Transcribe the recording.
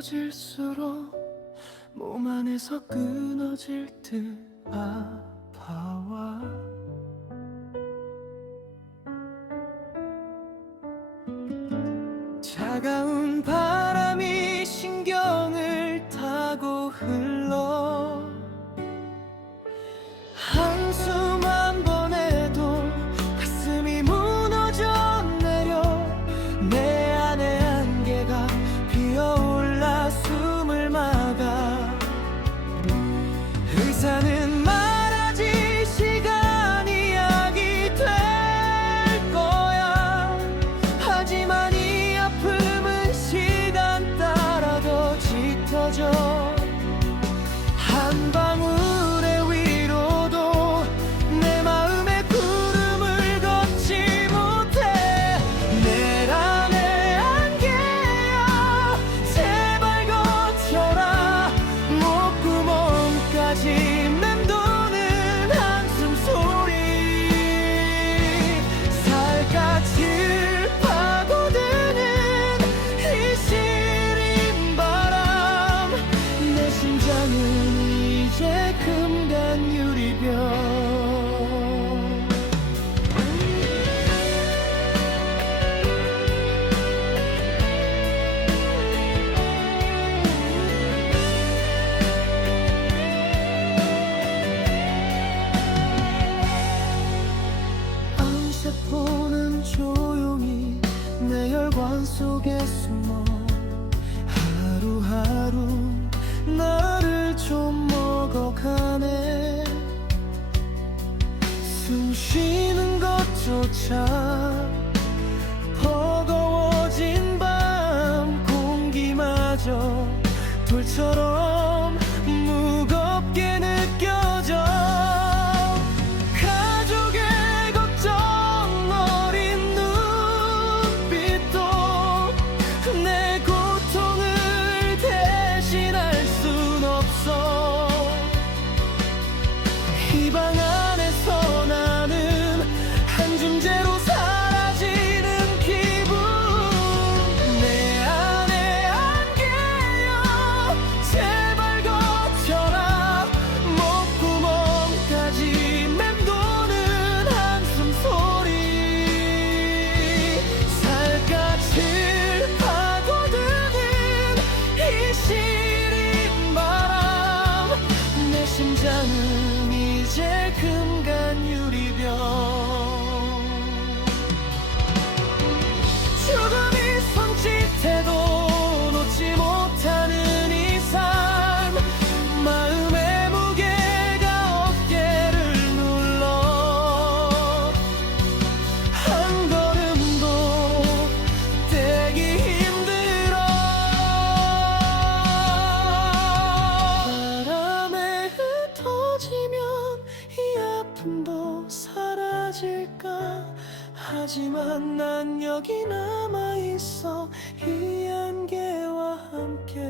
깊어질수록 몸 안에서 끊어질 듯 아파와. 차가운 바람이 신경을 타고 흘러 money. 휴대폰은 조용히 내 열관 속에 숨어 하루하루 나를 좀 먹어가네. 숨 쉬는 것조차 could 사라질까? 하지만 난 여기 남아있어. 이 안개와 함께